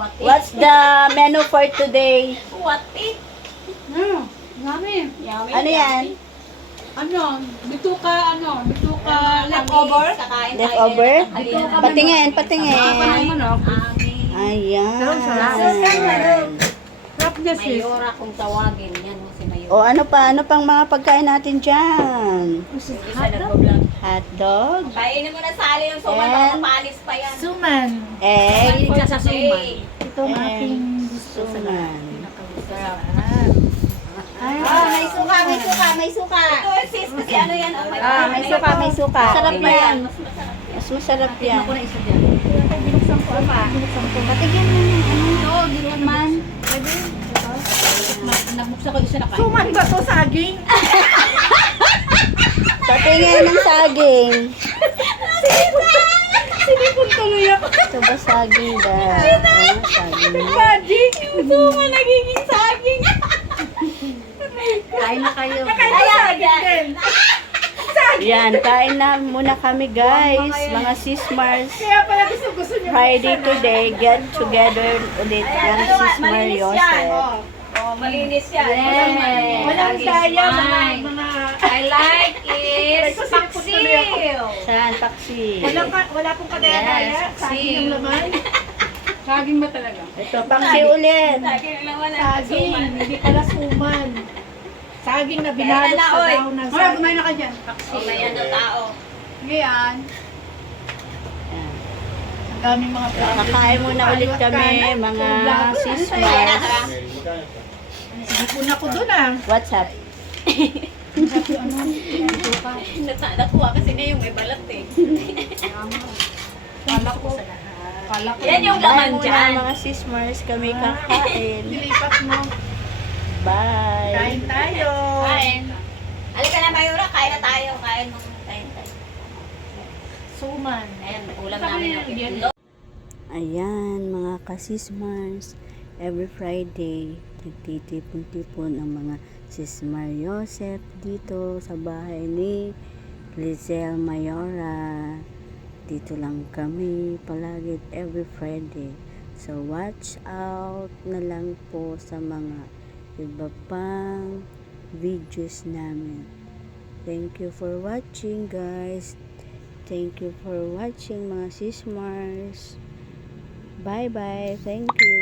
What What's the menu for today? What it? Yummy. Yummy. Ano yan? Bituka leftover. Kakain tayo Leftover? ng halina. Patingin, patingin. Manok. Ayan. Sarap niya sis. Mayora kung tawagin. Yan mo si Mayora. O ano pa? Ano pang mga pagkain natin dyan? Isa nagbablog. Hotdog, Kainin mo na sali yung suman. And- Baka mapanis pa yan. Suman. egg, For today. Ito ang ating and gusto. suman. May suka, may suka, may suka. Ito sis, kasi ano yan? Oh, May suka, may suka. Masarap Iba yan. Mas masarap yan. Mas masarap yan. Ako na isa dyan. Binuksan ko pa. Patigyan mo yung ano. Ito, ginuman. Nagbuksan ko isa na kain. Suman ba to saging? Patingin ng saging. Sinipon tuloy ako. Ito ba saging ba? Ano saging? Magic. Suman, nagiging saging. Kain na kayo. Ayan, din. Yan, kain na muna kami guys. Mga sismars. Kaya pala gusto niyo. Friday today, get together ulit ng sismar malinis yan. Yosef. Oh, malinis yan. Walang daya mga I like it. Paksil. Saan? Paksi. wala pong kadaya-daya. Saging ang laman. Saging ba talaga? Ito, paksi ulit. Saging naman ang Saging, suman. hindi pala suman. Saging na Kaya binalot na, sa oy. dahon ng saging. Kumain na ka dyan. Oh, may ano tao. Ngayon, Yan. ang daming mga Kakain muna ulit kami, mga Ayan sismars. na. Sipon ako dun ah. What's up? Nakuha kasi na yung may balat eh. Kala ko. Yan yung Bye laman muna dyan. mga sismars, kami kakain. Nilipat mo. Bye. Kain tayo. Kain. Halika na Mayura, kain na tayo. Kain mo. Kain tayo. Suman. Ayan, ulam namin ng itlog. Ayan, mga kasismars. Every Friday, nagtitipon-tipon ang mga sismar Yosef dito sa bahay ni Lizelle Mayora. Dito lang kami palagi every Friday. So, watch out na lang po sa mga iba pang videos namin. Thank you for watching, guys. Thank you for watching, mga sismars. Bye-bye. Thank you.